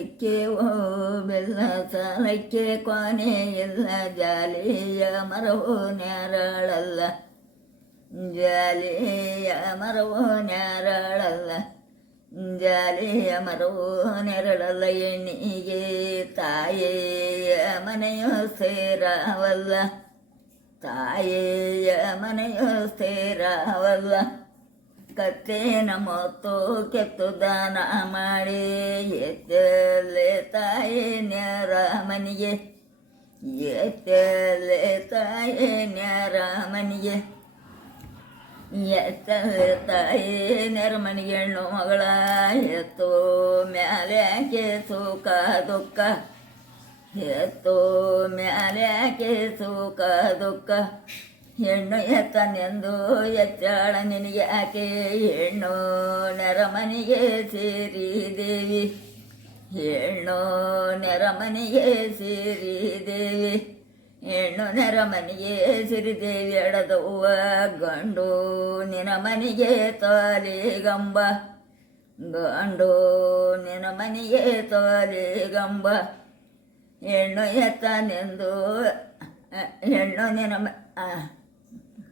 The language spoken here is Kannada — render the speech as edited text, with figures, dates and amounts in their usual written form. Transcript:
ಸಾಲಕ್ಕೆ ಬೆಲ್ಲ ಸಾಲಕ್ಕೆ ಕೊನೆ ಇಲ್ಲ ಜಾಲಿಯ ಮರವು ನ್ಯಾರಳಲ್ಲ ಜಾಲಿಯ ಮರವು ನ್ಯಾರಳಲ್ಲ ಜಾಲಿಯ ಮರವು ನೆರಳಲ್ಲ ಹೆಣ್ಣಿಗೆ ತಾಯಿಯ ಮನೆಯು ಸೇರವಲ್ಲ ತಾಯಿಯ ಮನೆಯು ಸೇರವಲ್ಲ ಕತ್ತೇನ ಮೊತ್ತು ಕೆತ್ತು ದಾನ ಮಾಡಿ ಎತ್ತಲೆ ತಾಯಿ ನ್ಯಾರ ಮನೆಗೆ ಎತ್ತಲೆ ತಾಯಿ ನ್ಯಾರ ಮನೆಗೆ ಎತ್ತಲೆ ತಾಯಿ ನೆರಮನಿಗೆ ಹೆಣ್ಣು ಮಗಳ ಎತ್ತು ಮ್ಯಾಲೆ ಯಾಕೆ ಸುಖ ದುಃಖ ಎತ್ತು ಮ್ಯಾಲೆ ಯಾಕೆ ಸುಖ ದುಃಖ ಹೆಣ್ಣು ಎತ್ತನೆಂದು ಎಚ್ಚಾಳ ನಿನಗೆ ಯಾಕೆ ಹೆಣ್ಣು ನೆರಮನಿಗೆ ಸೇರಿ ದೇವಿ ಹೆಣ್ಣು ನೆರಮನಿಗೆ ಸೇರಿ ದೇವಿ ಹೆಣ್ಣು ನೆರಮನಿಗೆ ಸಿರಿದೇವಿ ಎಡದವ್ವ ಗಂಡು ನಿನ ಮನಿಗೆ ತೋಲಿಗಂಬ ಗಂಡು ನಿನ ಮನಿಗೆ ತೋಲಿಗಂಬ ಹೆಣ್ಣು ಎತ್ತನೆಂದು ಹೆಣ್ಣು ನಿನ